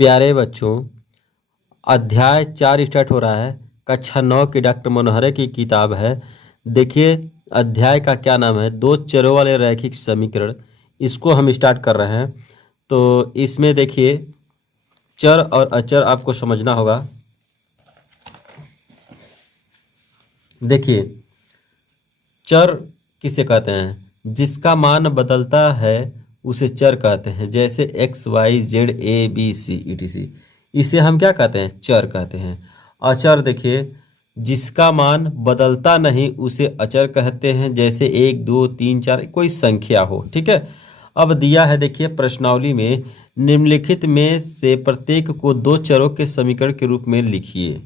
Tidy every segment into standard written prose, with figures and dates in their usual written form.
प्यारे बच्चों, अध्याय 4 स्टार्ट हो रहा है। कक्षा 9 की डॉक्टर मनोहरे की किताब है। देखिए अध्याय का क्या नाम है, दो चरों वाले रैखिक समीकरण। इसको हम स्टार्ट कर रहे हैं। तो इसमें देखिए चर और अचर आपको समझना होगा। देखिए चर किसे कहते हैं, जिसका मान बदलता है उसे चर कहते हैं। जैसे X Y Z A B C etc, इसे हम क्या कहते हैं, चर कहते हैं। अचर देखिए जिसका मान बदलता नहीं उसे अचर कहते हैं। जैसे 1 2 3 4 कोई संख्या हो। ठीक है। अब दिया है देखिए प्रश्नावली में, निम्नलिखित में से प्रत्येक को दो चरों के समीकरण के रूप में लिखिए।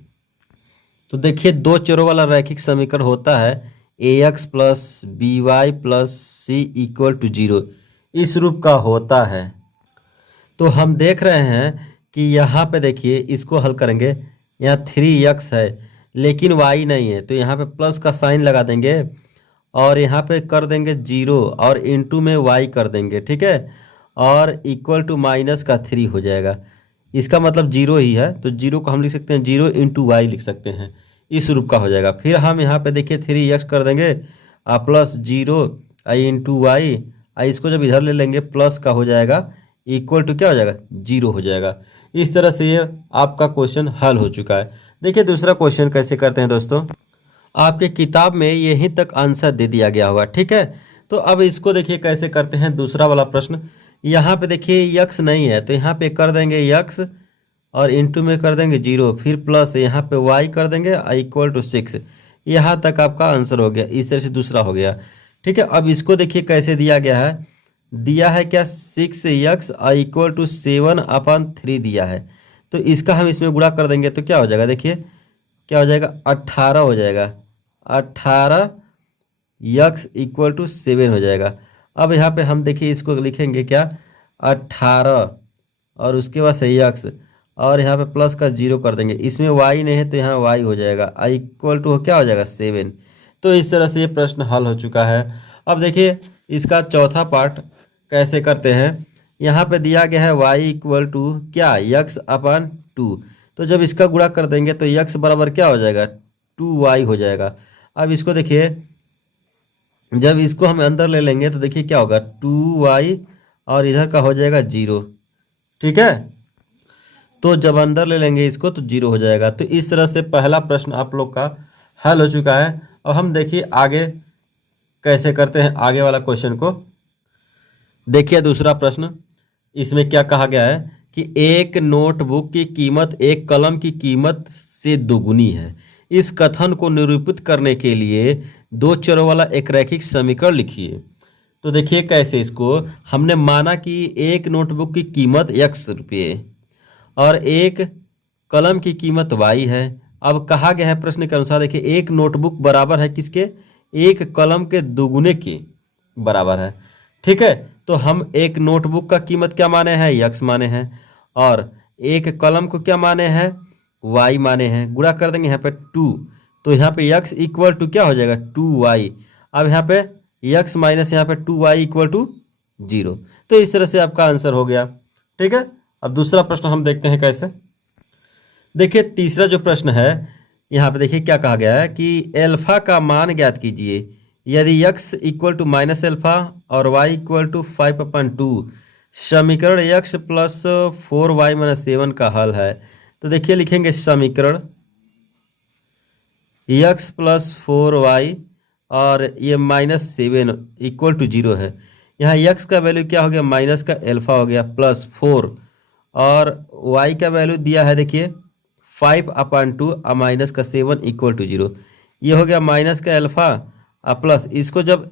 तो देखिए दो चरों वाला रैखिक समीकरण होता है ax plus B Y plus C equal to 0, इस रूप का होता है। तो हम देख रहे हैं कि यहाँ पे देखिए इसको हल करेंगे। यहाँ 3x है लेकिन y नहीं है, तो यहाँ पे प्लस का साइन लगा देंगे और यहाँ पे कर देंगे 0 और इनटू में y कर देंगे। ठीक है। और इक्वल टू माइनस का 3 हो जाएगा। इसका मतलब 0 ही है, तो 0 को हम लिख सकते हैं 0 इंटू वाई लिख सकते हैं, इस रूप का हो जाएगा। फिर हम यहाँ पे देखिए 3x कर देंगे प्लस 0 इंटू वाई, इसको जब इधर ले लेंगे प्लस का हो जाएगा इक्वल टू क्या हो जाएगा, 0 हो जाएगा। इस तरह से ये आपका क्वेश्चन हल हो चुका है। देखिए दूसरा क्वेश्चन कैसे करते हैं दोस्तों, आपके किताब में यहीं तक आंसर दे दिया गया होगा। ठीक है। तो अब इसको देखिए कैसे करते हैं। दूसरा वाला प्रश्न, यहाँ पे देखिए यक्स नहीं है तो यहाँ पे कर देंगे यक्स और इंटू में कर देंगे 0, फिर प्लस यहाँ पे वाई कर देंगे इक्वल टू 6। यहाँ तक आपका आंसर हो गया। इस तरह से दूसरा हो गया। ठीक है। अब इसको देखिए कैसे दिया गया है। दिया है क्या, 6x इक्वल टू 7/3 दिया है। तो इसका हम इसमें गुणा कर देंगे तो क्या हो जाएगा, देखिए क्या हो जाएगा, 18 हो जाएगा। 18x इक्वल टू 7 हो जाएगा। अब यहाँ पे हम देखिए इसको लिखेंगे क्या, 18 और उसके बाद से x और यहाँ पे प्लस का 0 कर देंगे। इसमें y नहीं है तो यहाँ y हो जाएगा इक्वल टू क्या हो जाएगा, 7। तो इस तरह से ये प्रश्न हल हो चुका है। अब देखिए इसका चौथा पार्ट कैसे करते हैं। यहाँ पे दिया गया है y इक्वल टू क्या, x/2। तो जब इसका गुणा कर देंगे तो x बराबर क्या हो जाएगा, 2y हो जाएगा। अब इसको देखिए जब इसको हम अंदर ले लेंगे तो देखिए क्या होगा, 2y और इधर का हो जाएगा 0। ठीक है। तो जब अंदर ले लेंगे इसको तो 0 हो जाएगा। तो इस तरह से पहला प्रश्न आप लोग का हल हो चुका है। अब हम देखिए आगे कैसे करते हैं आगे वाला क्वेश्चन को। देखिए दूसरा प्रश्न, इसमें क्या कहा गया है कि एक नोटबुक की कीमत एक कलम की कीमत से दोगुनी है। इस कथन को निरूपित करने के लिए दो चरों वाला एक रैखिक समीकरण लिखिए। तो देखिए कैसे, इसको हमने माना कि एक नोटबुक की कीमत x रुपये और एक कलम की कीमत y है। अब कहा गया है प्रश्न के अनुसार, देखिए एक नोटबुक बराबर है किसके, एक कलम के दोगुने के बराबर है। ठीक है। तो हम एक नोटबुक का कीमत क्या माने हैं, x माने हैं, और एक कलम को क्या माने हैं, y माने हैं। गुणा कर देंगे यहाँ पे 2, तो यहाँ पे x इक्वल टू क्या हो जाएगा, 2y। अब यहाँ पे x माइनस यहाँ पे 2y इक्वल टू 0। तो इस तरह से आपका आंसर हो गया। ठीक है। अब दूसरा प्रश्न हम देखते हैं कैसे। देखिए तीसरा जो प्रश्न है, यहाँ पे देखिए क्या कहा गया है कि एल्फा का मान ज्ञात कीजिए यदि x equal to minus alpha और y इक्वल टू 5/2 समीकरण x प्लस 4y माइनस 7 का हल है। तो देखिए लिखेंगे समीकरण x प्लस 4y और ये -7 इक्वल टू 0 है। यहाँ x का वैल्यू क्या हो गया, माइनस का एल्फा हो गया प्लस 4 और y का वैल्यू दिया है देखिए 5/2 और माइनस का 7 इक्वल टू 0। ये हो गया माइनस का एल्फा प्लस, इसको जब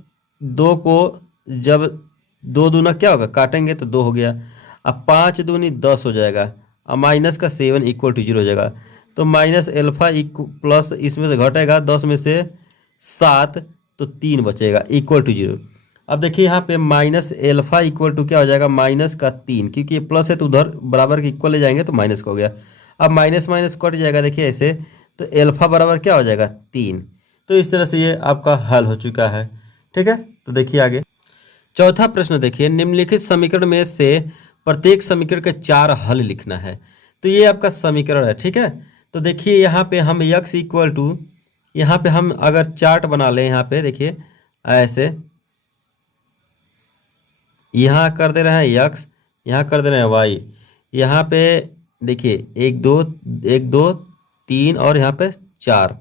जब 2 दूना क्या होगा, काटेंगे तो 2 हो गया। अब 5 दूनी 10 हो जाएगा और माइनस का 7 इक्वल टू 0 हो जाएगा। तो माइनस एल्फा प्लस इसमें से घटेगा 10 में से 7 तो 3 बचेगा इक्वल टू 0। अब देखिए यहाँ पे माइनस एल्फा इक्वल टू क्या हो जाएगा, माइनस का 3, क्योंकि ये प्लस है तो उधर बराबर के इक्वल ले जाएंगे तो माइनस का हो गया। अब माइनस माइनस कट जाएगा देखिए ऐसे, तो एल्फा बराबर क्या हो जाएगा, 3। तो इस तरह से ये आपका हल हो चुका है। ठीक है। तो देखिए आगे चौथा प्रश्न देखिए, निम्नलिखित समीकरण में से प्रत्येक समीकरण के 4 हल लिखना है। तो ये आपका समीकरण है, ठीक है। तो देखिए यहाँ पे हम यक्स इक्वल टू, यहाँ पे हम अगर चार्ट बना लें, यहाँ पे देखिए ऐसे, यहाँ कर दे रहे हैं यक्स, यहाँ कर दे रहे हैं वाई, यहाँ पे देखिए 1 2 1 2 3 और यहाँ पे 4,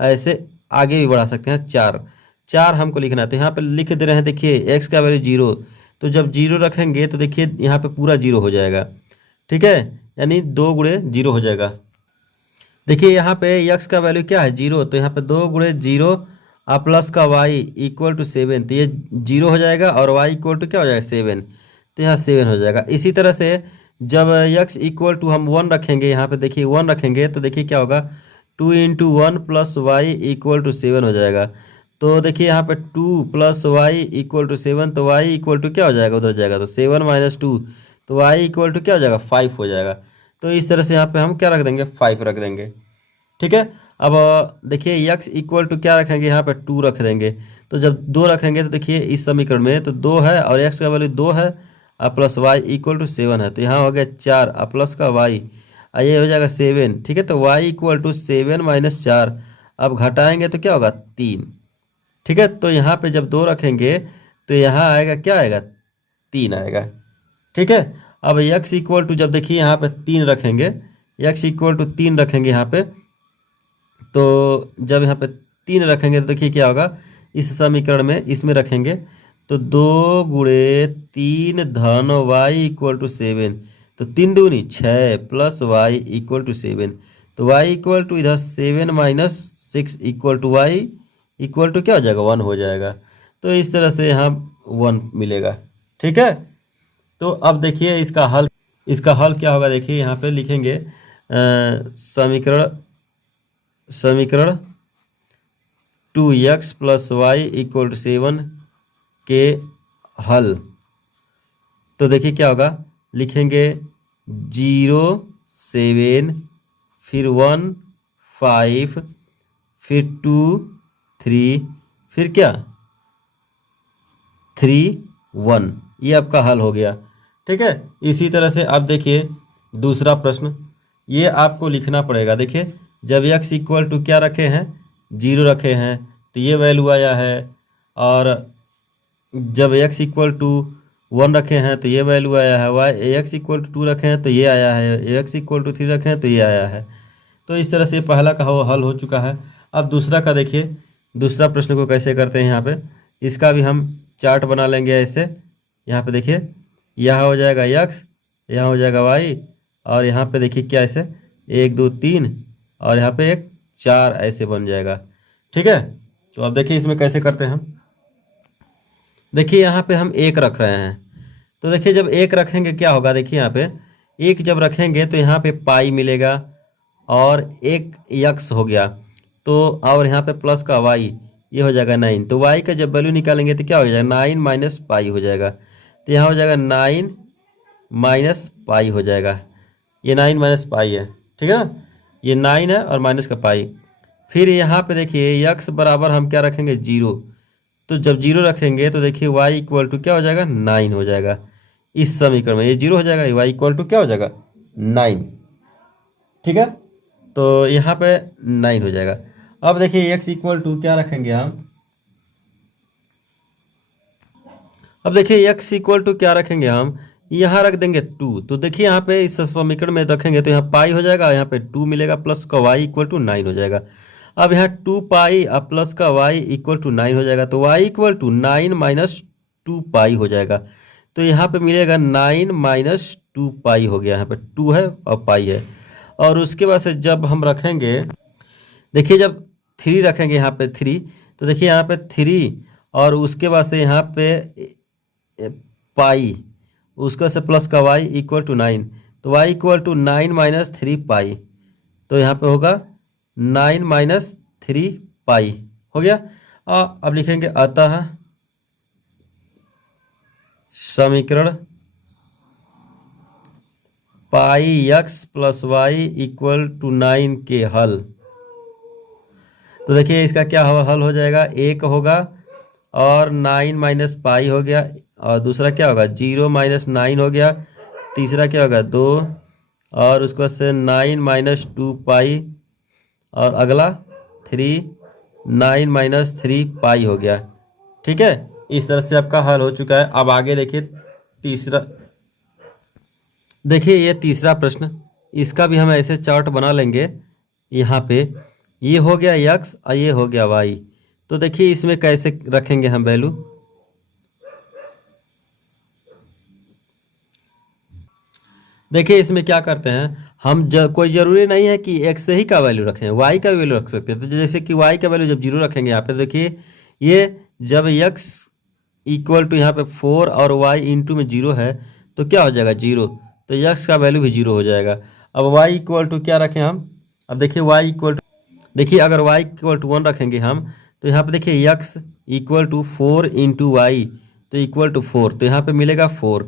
ऐसे आगे भी बढ़ा सकते हैं। 4 हमको लिखना है, तो यहाँ पे लिख दे रहे हैं। देखिए एक्स का वैल्यू 0, तो जब 0 रखेंगे तो देखिए यहाँ पे पूरा 0 हो जाएगा, ठीक है, यानी 2 गुणे 0 हो जाएगा। देखिए यहाँ पे यक्स का वैल्यू क्या है 0, तो यहाँ पे 2 गुणे 0 और प्लस का वाई इक्वल टू 7, तो ये 0 हो जाएगा और वाई इक्वल टू क्या हो जाएगा 7, तो यहाँ 7 हो जाएगा। इसी तरह से जब यक्स इक्वल टू हम 1 रखेंगे, यहाँ पे देखिए 1 रखेंगे तो देखिए क्या होगा 2 into 1 plus Y equal to 7 हो जाएगा। तो देखिए यहाँ पे 2 प्लस वाई इक्वल टू 7, तो वाई इक्वल टू क्या हो जाएगा, उधर जाएगा तो 7 माइनस 2, तो वाई इक्वल टू क्या हो जाएगा 5 हो जाएगा। तो इस तरह से यहाँ पे हम क्या रख देंगे 5 रख देंगे, ठीक है। अब देखिए यक्स इक्वल टू क्या रखेंगे, यहाँ पे 2 रख देंगे। तो जब 2 रखेंगे तो देखिए इस समीकरण में तो 2 है और एक्स का वैल्यू 2 है और प्लस वाई इक्वल टू 7 है, तो यहाँ हो गया 4 और प्लस का वाई, ये हो जाएगा 7, ठीक है। तो वाई इक्वल टू 7 माइनस 4, अब घटाएंगे तो क्या होगा 3, ठीक है। तो यहाँ पे जब 2 रखेंगे तो यहाँ आएगा क्या आएगा 3 आएगा, ठीक है। अब यक्स इक्वल टू जब देखिए यहाँ पे 3 रखेंगे, यक्स इक्वल टू 3 रखेंगे यहाँ पे, तो जब यहाँ पे 3 रखेंगे तो देखिए क्या होगा इस समीकरण में, इसमें रखेंगे तो 2 गुणे 3 धन वाई इक्वल टू 7, तो 3 दूनी 6 प्लस वाई इक्वल टू 7, तो वाई इक्वल टू इधर 7 minus 6 equal to Y equal to क्या हो जाएगा 1 हो जाएगा। तो इस तरह से यहाँ 1 मिलेगा, ठीक है। तो अब देखिए इसका हल क्या होगा, देखिए यहाँ पे लिखेंगे समीकरण 2x plus Y equal to 7 के हल। तो देखिए क्या होगा, लिखेंगे 0 7 फिर 1 5 फिर 2 3 फिर क्या 3 1, ये आपका हल हो गया, ठीक है। इसी तरह से अब देखिए दूसरा प्रश्न, ये आपको लिखना पड़ेगा। देखिए जब x इक्वल टू क्या रखे हैं 0 रखे हैं तो ये वैल्यू आया है, और जब x इक्वल टू 1 रखे हैं तो ये वैल्यू आया है, y x इक्वल टू 2 रखे हैं तो ये आया है, x इक्वल टू 3 रखे हैं तो ये आया है। तो इस तरह से पहला का हल हो चुका है। अब दूसरा का देखिए, दूसरा प्रश्न को कैसे करते हैं। यहाँ पे इसका भी हम चार्ट बना लेंगे ऐसे, यहाँ पे देखिए यहाँ हो जाएगा x, यहाँ हो जाएगा y, और यहाँ पे देखिए क्या ऐसे 1 2 3 और यहाँ पे एक 4 ऐसे बन जाएगा, ठीक है। तो अब देखिए इसमें कैसे करते हैं हम। देखिए यहाँ पे हम 1 रख रहे हैं, तो देखिए जब 1 रखेंगे क्या होगा, देखिए यहाँ पे 1 जब रखेंगे तो यहाँ पे पाई मिलेगा और एक यक्स हो गया, तो और यहाँ पे प्लस का वाई, ये हो जाएगा 9। तो वाई का जब वैल्यू निकालेंगे तो क्या हो जाएगा 9 माइनस पाई हो जाएगा, तो यहाँ हो जाएगा 9 माइनस पाई हो जाएगा, ये 9 माइनस पाई है, ठीक है ना, ये 9 है और माइनस का पाई। फिर यहाँ पे देखिए यक्स बराबर हम क्या रखेंगे 0, तो जब 0 रखेंगे तो देखिए y इक्वल टू क्या हो जाएगा 9 हो जाएगा। इस समीकरण में ये 0 हो जाएगा, y इक्वल टू क्या हो जाएगा 9, ठीक है। तो यहाँ पे 9 हो जाएगा। अब देखिए x इक्वल टू क्या रखेंगे हम, अब देखिए x इक्वल टू क्या रखेंगे हम, यहाँ रख देंगे 2। तो देखिए यहाँ पे इस समीकरण में रखेंगे तो यहाँ पाई हो जाएगा, यहाँ पे 2 मिलेगा प्लस का y इक्वल टू 9 हो जाएगा। अब यहाँ 2 पाई और प्लस का y इक्वल टू 9 हो जाएगा, तो y इक्वल टू 9 माइनस 2 पाई हो जाएगा। तो यहाँ पे मिलेगा 9 माइनस 2 पाई हो गया, यहाँ पे 2 है और पाई है। और उसके बाद से जब हम रखेंगे, देखिए जब 3 रखेंगे यहाँ पे 3, तो देखिए यहाँ पे 3 और उसके बाद से यहाँ पे पाई, उसके से प्लस का y इक्वल टू 9, तो y इक्वल टू 9 माइनस 3 पाई, तो यहाँ पे होगा 9 माइनस 3 पाई हो गया। अब लिखेंगे अतः समीकरण पाई x plus Y equal to 9 के हल। तो देखिए इसका क्या हल हो जाएगा, 1 होगा और 9 माइनस पाई हो गया, और दूसरा क्या होगा 0 माइनस 9 हो गया, तीसरा क्या होगा 2, और उसके बाद से 9 - 2 पाई, और अगला 3, 9 - 3 पाई हो गया। ठीक है, इस तरह से आपका हल हो चुका है। अब आगे देखिए तीसरा, देखिए ये तीसरा प्रश्न, इसका भी हम ऐसे चार्ट बना लेंगे। यहाँ पे ये हो गया यक्स और ये हो गया वाई। तो देखिए इसमें कैसे रखेंगे हम वैल्यू। देखिए इसमें क्या करते हैं हम, कोई ज़रूरी नहीं है कि एक्स ही का वैल्यू रखें, वाई का वैल्यू रख सकते हैं। तो जैसे कि वाई का वैल्यू जब जीरो रखेंगे यहाँ पे, तो देखिए ये जब एक्स इक्वल टू यहाँ पे 4 और वाई इंटू में जीरो है तो क्या हो जाएगा जीरो, तो यक्स का वैल्यू भी जीरो हो जाएगा। अब वाई इक्वल टू क्या रखें हम, अब देखिए वाई इक्वल टू, देखिए अगर वाई इक्वल टू 1 रखेंगे हम, तो यहाँ पे देखिए X equal to 4 into Y, तो इक्वल टू 4, तो यहाँ पे मिलेगा 4।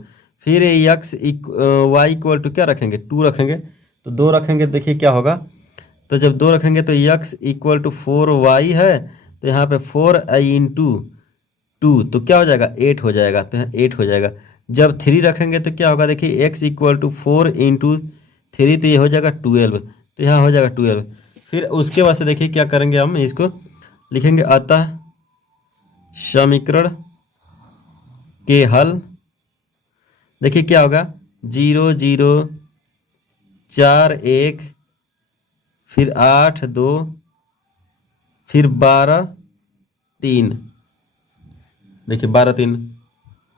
फिर यक्स वाई इक्वल टू क्या रखेंगे 2 रखेंगे, तो 2 रखेंगे तो देखिए क्या होगा, तो जब 2 रखेंगे तो यक्स इक्वल टू 4 वाई है, तो यहाँ पे 4 इंटू 2, तो क्या हो जाएगा 8 हो जाएगा, तो यहाँ 8 हो जाएगा। जब 3 रखेंगे तो क्या होगा, देखिए एक्स इक्वल टू 4 इंटू 3, तो ये हो जाएगा 12, तो यहाँ हो जाएगा 12। फिर उसके बाद से देखिए क्या करेंगे हम, इसको लिखेंगे अतः समीकरण के हल। देखिए क्या होगा 0 0 4 1, फिर 8 2, फिर 12 3, देखिए 12 3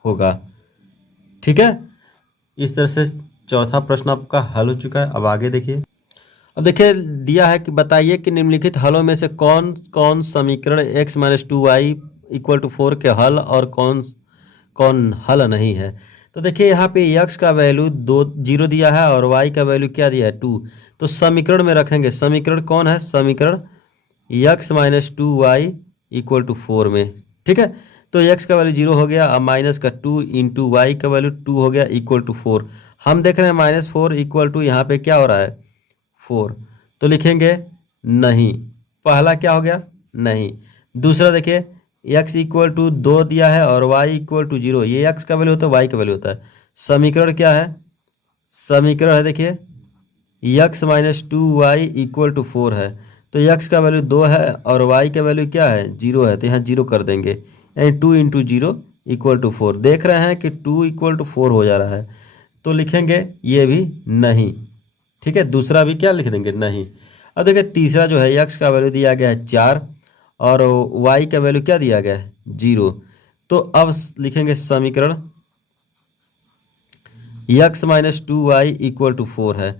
होगा। ठीक है, इस तरह से चौथा प्रश्न आपका हल हो चुका है। अब आगे देखिए, अब देखिए दिया है कि बताइए कि निम्नलिखित हलों में से कौन कौन समीकरण x - 2y = 4 के हल और कौन कौन हल नहीं है। तो देखिए यहाँ पे x का वैल्यू 0 दिया है और y का वैल्यू क्या दिया है 2, तो समीकरण में रखेंगे। समीकरण कौन है, समीकरण x - 2y = 4 में। ठीक है, तो x का वैल्यू 0 हो गया, अब माइनस का 2 इंटू वाई का वैल्यू 2 हो गया इक्वल टू 4। हम देख रहे हैं -4 इक्वल टू यहाँ पे क्या हो रहा है 4, तो लिखेंगे नहीं। पहला क्या हो गया नहीं। दूसरा देखिए x इक्वल टू 2 दिया है और y इक्वल टू 0, ये x का वैल्यू होता है y का वैल्यू होता है। समीकरण क्या है, समीकरण है देखिए x - 2y = 4 है, तो x का वैल्यू 2 है और y का वैल्यू क्या है 0 है, तो यहाँ 0 कर देंगे, यानी 2 इंटू 0 = 4। देख रहे हैं कि 2 = 4 हो जा रहा है, तो लिखेंगे ये भी नहीं। ठीक है, दूसरा भी क्या लिख देंगे नहीं। अब देखिए तीसरा जो है x का वैल्यू दिया गया है 4 और y का वैल्यू क्या दिया गया है 0, तो अब लिखेंगे समीकरण x - 2y = 4 है,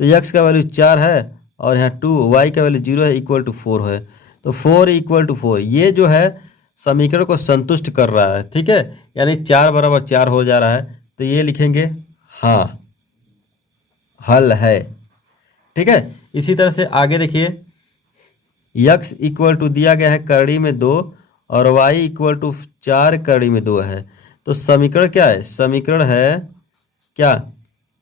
तो x का वैल्यू 4 है और यहाँ 2, y का वैल्यू 0 है इक्वल टू 4 है, तो 4 = 4 ये जो है समीकरण को संतुष्ट कर रहा है। ठीक है, यानी 4 = 4 हो जा रहा है, तो ये लिखेंगे हाँ हल है। ठीक है, इसी तरह से आगे देखिए x इक्वल टू दिया गया है करड़ी में 2 और y इक्वल टू 4 करड़ी में 2 है, तो समीकरण क्या है, समीकरण है क्या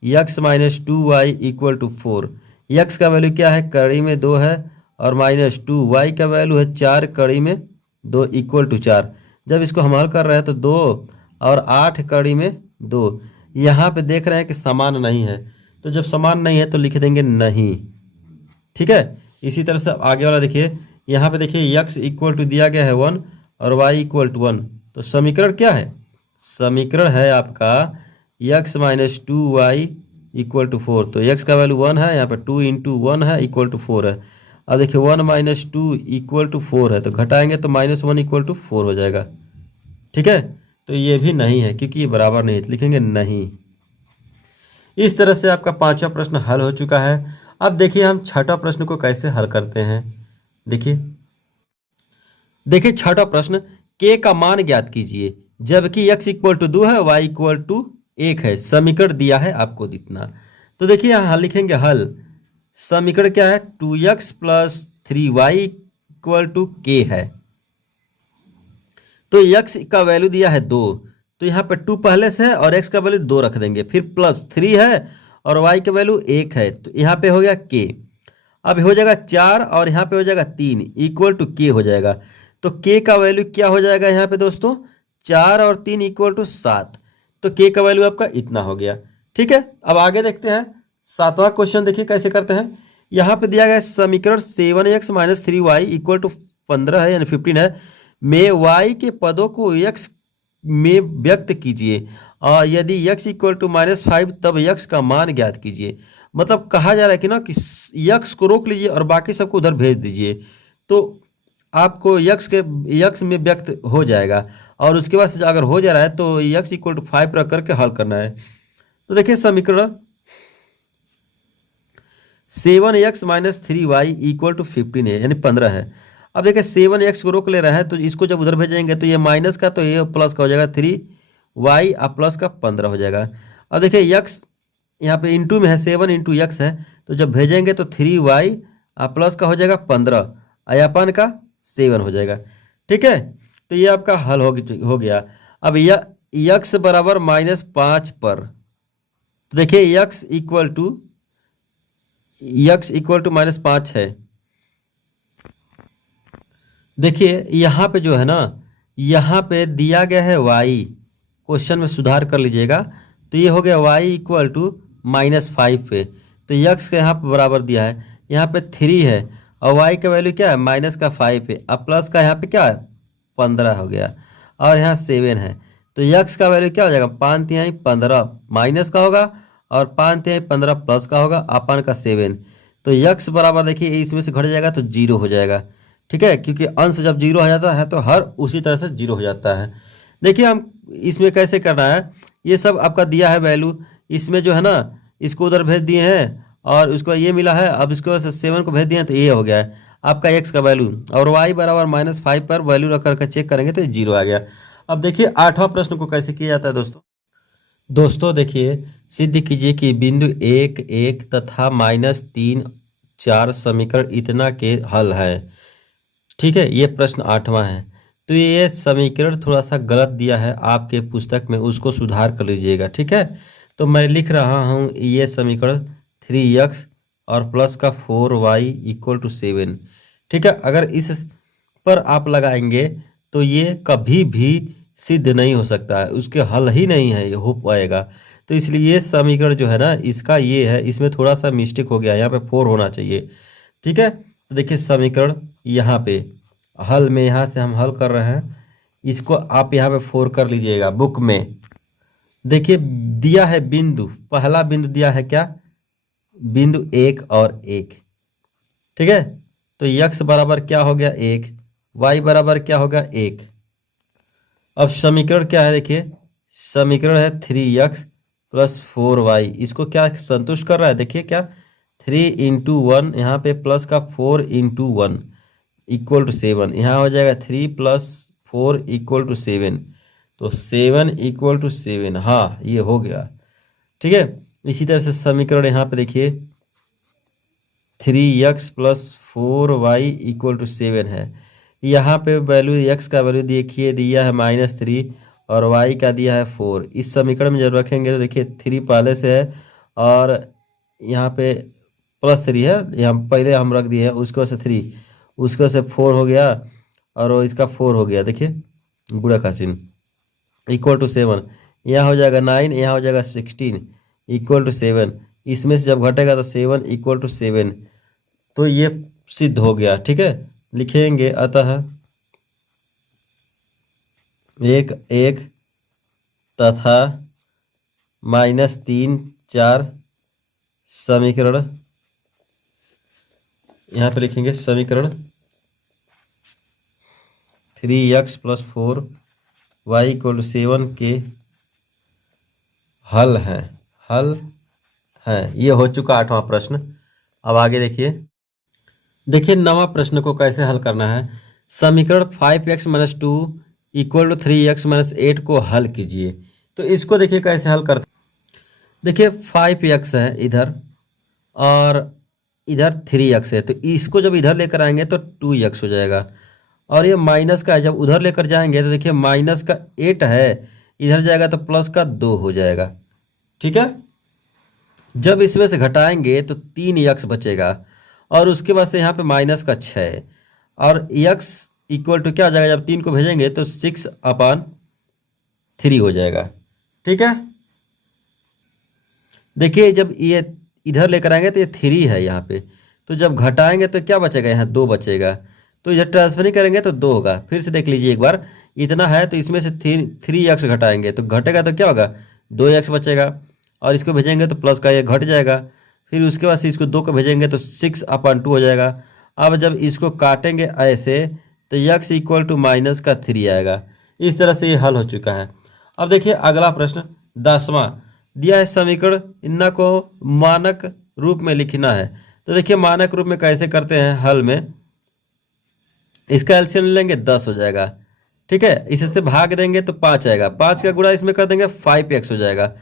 x - 2y = 4। x का वैल्यू क्या है करड़ी में 2 है और -2, y का वैल्यू है 4 कड़ी में 2 = 4। जब इसको हम हल कर रहे हैं तो 2 और 8 कड़ी में 2, यहाँ पे देख रहे हैं कि समान नहीं है, तो जब समान नहीं है तो लिख देंगे नहीं। ठीक है, इसी तरह से आगे वाला देखिए, यहाँ पे देखिए x इक्वल टू दिया गया है 1 और y इक्वल टू 1, तो समीकरण क्या है, समीकरण है आपका x - 2y = 4, तो x का वैल्यू 1 है, यहाँ पे 2 इंटू 1 है इक्वल टू 4 है। अब देखिए 1 - 2 = 4 है, तो घटाएंगे तो -1 = 4 हो जाएगा। ठीक है, तो ये भी नहीं है क्योंकि ये बराबर नहीं है, तो लिखेंगे नहीं। इस तरह से आपका पांचवा प्रश्न हल हो चुका है। अब देखिए हम छठा प्रश्न को कैसे हल करते हैं। देखिए देखिए छठा प्रश्न, k का मान ज्ञात कीजिए जबकि x = 2 है, y = 1 है, समीकरण दिया है आपको इतना। तो देखिए यहाँ लिखेंगे हल, समीकरण क्या है 2x + 3y = k है, तो x का वैल्यू दिया है 2, तो यहाँ पे 2 पहले से है और x का वैल्यू 2 रख देंगे, फिर प्लस 3 है और y का वैल्यू 1 है, तो यहाँ पे हो गया k। अब हो जाएगा 4 और यहाँ पे हो जाएगा 3 = k हो जाएगा, तो k का वैल्यू क्या हो जाएगा यहाँ पे दोस्तों 4 और 3 = 7, तो k का वैल्यू आपका इतना हो गया। ठीक है, अब आगे देखते हैं 7वां क्वेश्चन। देखिए कैसे करते हैं। यहाँ पे दिया गया है समीकरण 7x minus 3y equal to 15 है यानी 15 है, में y के पदों को x में व्यक्त कीजिए और यदि x इक्वल टू -5 तब x का मान ज्ञात कीजिए। मतलब कहा जा रहा है कि ना कि x को रोक लीजिए और बाकी सबको उधर भेज दीजिए, तो आपको x में व्यक्त हो जाएगा। और उसके बाद अगर हो जा रहा है तो x इक्वल टू 5 रख करके हल करना है। तो देखिए समीकरण 7x minus 3y equal to 15 है यानी 15 है। अब देखिए 7x को रोक ले रहा है तो इसको जब उधर भेजेंगे तो ये माइनस का तो ये प्लस का हो जाएगा 3y और प्लस का 15 हो जाएगा। अब देखिए x यहाँ पे इंटू में है, 7 इंटू एक्स है, तो जब भेजेंगे तो 3y और प्लस का हो जाएगा 15 अयापन का 7 हो जाएगा। ठीक है, तो ये आपका हल हो गया। अब यह x बराबर -5 पर, तो देखिए x इक्वल टू -5 है। देखिए यहाँ पे जो है ना, यहाँ पे दिया गया है y, क्वेश्चन में सुधार कर लीजिएगा, तो ये हो गया y इक्वल टू -5 पे, तो x का यहाँ पे बराबर दिया है, यहाँ पे 3 है और y का वैल्यू क्या है -5 है, अब प्लस का यहाँ पे क्या है 15 हो गया और यहाँ 7 है, तो x का वैल्यू क्या हो जाएगा 5×3 15 माइनस का होगा और 5×3 15 प्लस का होगा अपन का 7, तो x बराबर देखिए इसमें से घट जाएगा तो 0 हो जाएगा। ठीक है, क्योंकि अंश जब 0 हो जाता है तो हर उसी तरह से 0 हो जाता है। देखिए हम इसमें कैसे करना है, ये सब आपका दिया है वैल्यू, इसमें जो है ना इसको उधर भेज दिए हैं और उसको ये मिला है, अब इसको 7 को भेज दिए हैं तो ये हो गया है आपका x का वैल्यू, और y बराबर -5 पर वैल्यू रख करके चेक करेंगे तो 0 आ गया। अब देखिए 8वां प्रश्न को कैसे किया जाता है दोस्तों देखिए सिद्ध कीजिए कि बिंदु 1 1 तथा -3 4 समीकरण इतना के हल है। ठीक है, ये प्रश्न 8वां है। तो ये समीकरण थोड़ा सा गलत दिया है आपके पुस्तक में, उसको सुधार कर लीजिएगा। ठीक है, तो मैं लिख रहा हूँ ये समीकरण 3x और प्लस का 4y इक्वल टू 7। ठीक है, अगर इस पर आप लगाएंगे तो ये कभी भी सिद्ध नहीं हो सकता है, उसके हल ही नहीं है ये हो पाएगा। तो इसलिए ये समीकरण जो है ना इसका ये है, इसमें थोड़ा सा मिस्टेक हो गया, यहाँ पे 4 होना चाहिए। ठीक है, तो देखिए समीकरण यहाँ पे हल में, यहाँ से हम हल कर रहे हैं, इसको आप यहाँ पे 4 कर लीजिएगा बुक में। देखिए दिया है बिंदु, पहला बिंदु दिया है क्या, बिंदु 1 और 1। ठीक है, तो x बराबर क्या हो गया 1, y बराबर क्या होगा 1। अब समीकरण क्या है, देखिए समीकरण है 3x प्लस 4y, इसको क्या संतुष्ट कर रहा है, देखिए क्या 3 इंटू 1 यहाँ पे प्लस का 4 इंटू 1 इक्वल टू 7, यहाँ हो जाएगा 3 + 4 इक्वल टू 7, तो 7 इक्वल टू 7, हाँ ये हो गया। ठीक है, इसी तरह से समीकरण यहाँ पे देखिए 3x + 4y इक्वल टू 7 है, यहाँ पे वैल्यू x का वैल्यू देखिए दिया है -3 और y का दिया है 4। इस समीकरण में जब रखेंगे तो देखिए 3 पहले से है और यहाँ पे +3 है, यहाँ पहले हम रख दिए हैं, उसके वजह से 3, उसके वजह से 4 हो गया और इसका 4 हो गया, देखिए गुणा का चिन्ह इक्वल टू 7, यहाँ हो जाएगा 9, यहाँ हो जाएगा 16 इक्वल टू 7, इसमें से जब घटेगा तो 7 इक्वल टू 7, तो ये सिद्ध हो गया। ठीक है, लिखेंगे अतः 1 1 तथा -3 4 समीकरण, यहाँ पे लिखेंगे समीकरण 3x + 4y = 7 के हल हैं। ये हो चुका 8वां प्रश्न। अब आगे देखिए 9वां प्रश्न को कैसे हल करना है। समीकरण 5x - 2 = 3x - 8 को हल कीजिए। तो इसको देखिए कैसे हल करते, देखिए 5x है इधर और इधर 3x है, तो इसको जब इधर लेकर आएंगे तो 2x हो जाएगा और ये माइनस का है, जब उधर लेकर जाएंगे तो देखिए -8 है, इधर जाएगा तो प्लस का 2 हो जाएगा। ठीक है, जब इसमें से घटाएंगे तो 3x बचेगा और उसके बाद से यहाँ पे -6 और x इक्वल टू क्या हो जाएगा, जब 3 को भेजेंगे तो 6/3 हो जाएगा। ठीक है, देखिए जब ये इधर लेकर आएंगे तो ये 3 है यहाँ पे, तो जब घटाएंगे तो क्या बचेगा, यहाँ 2 बचेगा। तो इधर ट्रांसफर नहीं करेंगे तो 2 होगा। फिर से देख लीजिए एक बार, इतना है तो इसमें से 3x घटाएंगे तो घटेगा तो क्या होगा, 2x बचेगा। और इसको भेजेंगे तो प्लस का ये घट जाएगा। फिर उसके बाद से इसको 2 को भेजेंगे तो 6/2 हो जाएगा। अब जब इसको काटेंगे ऐसे तो x इक्वल टू माइनस का 3 आएगा। इस तरह से ये हल हो चुका है। अब देखिए अगला प्रश्न 10वां दिया है, समीकरण इन्ना को मानक रूप में लिखना है। तो देखिए मानक रूप में कैसे करते हैं हल में, इसका एलसीएम लेंगे 10 हो जाएगा, ठीक है। इससे भाग देंगे तो 5 आएगा, 5 का गुणा इसमें कर देंगे 5x हो जाएगा।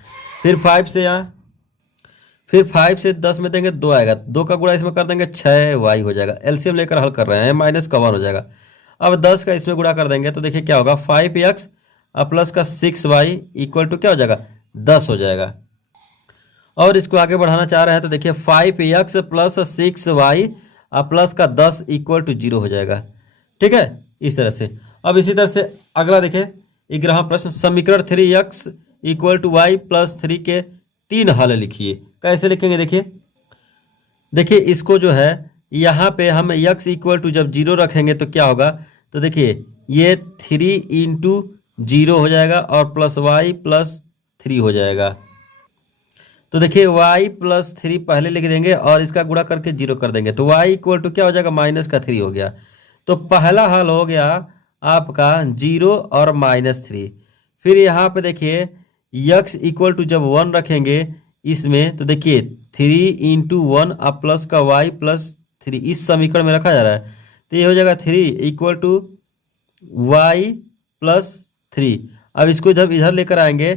फिर 5 से यहाँ, फिर 5 से 10 में देंगे 2 आएगा, 2 का गुणा इसमें कर देंगे 6y हो जाएगा। एलसीएम लेकर हल कर रहे हैं, माइनस का 1 हो जाएगा। अब 10 का इसमें गुणा कर देंगे तो देखिए क्या होगा, 5x और प्लस का 6y इक्वल टू क्या हो जाएगा, 10 हो जाएगा। और इसको आगे बढ़ाना चाह रहे हैं तो देखिए 5x प्लस 6y और प्लस का 10 इक्वल टू 0 हो जाएगा, ठीक है। इस तरह से अब इसी तरह से अगला देखिए 11वां प्रश्न, समीकरण 3x equal to y plus 3 के 3 हल लिखिए। कैसे लिखेंगे देखिए, देखिए इसको जो है यहाँ पे हम x इक्वल टू जब 0 रखेंगे तो क्या होगा, तो देखिए ये 3 इंटू 0 हो जाएगा और प्लस y प्लस 3 हो जाएगा। तो देखिए y प्लस 3 पहले लिख देंगे और इसका गुणा करके 0 कर देंगे तो y इक्वल टू क्या हो जाएगा, माइनस का 3 हो गया। तो पहला हल हो गया आपका 0 और -3। फिर यहाँ पे देखिए x इक्वल टू जब 1 रखेंगे इसमें तो देखिए 3 इंटू 1 अब प्लस का y प्लस 3 इस समीकरण में रखा जा रहा है। तो ये हो जाएगा 3 इक्वल टू y प्लस 3। अब इसको जब इधर लेकर आएंगे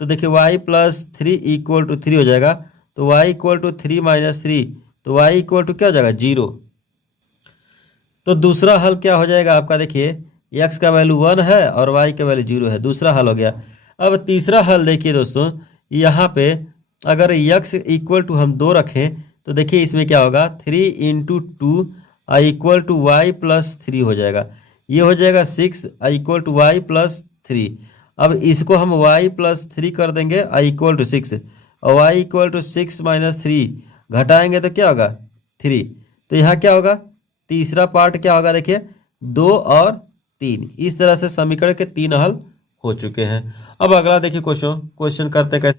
तो देखिए y प्लस 3 इक्वल टू 3 हो जाएगा। तो y इक्वल टू 3 माइनस 3 तो y इक्वल टू क्या हो जाएगा, 0। तो दूसरा हल क्या हो जाएगा आपका, देखिए x का वैल्यू 1 है और y का वैल्यू 0 है, दूसरा हल हो गया। अब तीसरा हल देखिए दोस्तों, यहाँ पे अगर x इक्वल टू हम 2 रखें तो देखिए इसमें क्या होगा, 3 into 2 equal to Y plus 3 हो जाएगा। ये हो जाएगा 6 इक्वल टू वाई प्लस 3। अब इसको हम y प्लस 3 कर देंगे इक्वल टू 6 और y इक्वल टू 6 माइनस 3 घटाएंगे तो क्या होगा, 3। तो यहाँ क्या होगा, तीसरा पार्ट क्या होगा, देखिए 2 और 3। इस तरह से समीकरण के 3 हल हो चुके हैं। अब अगला देखिए क्वेश्चन करते हैं कैसे।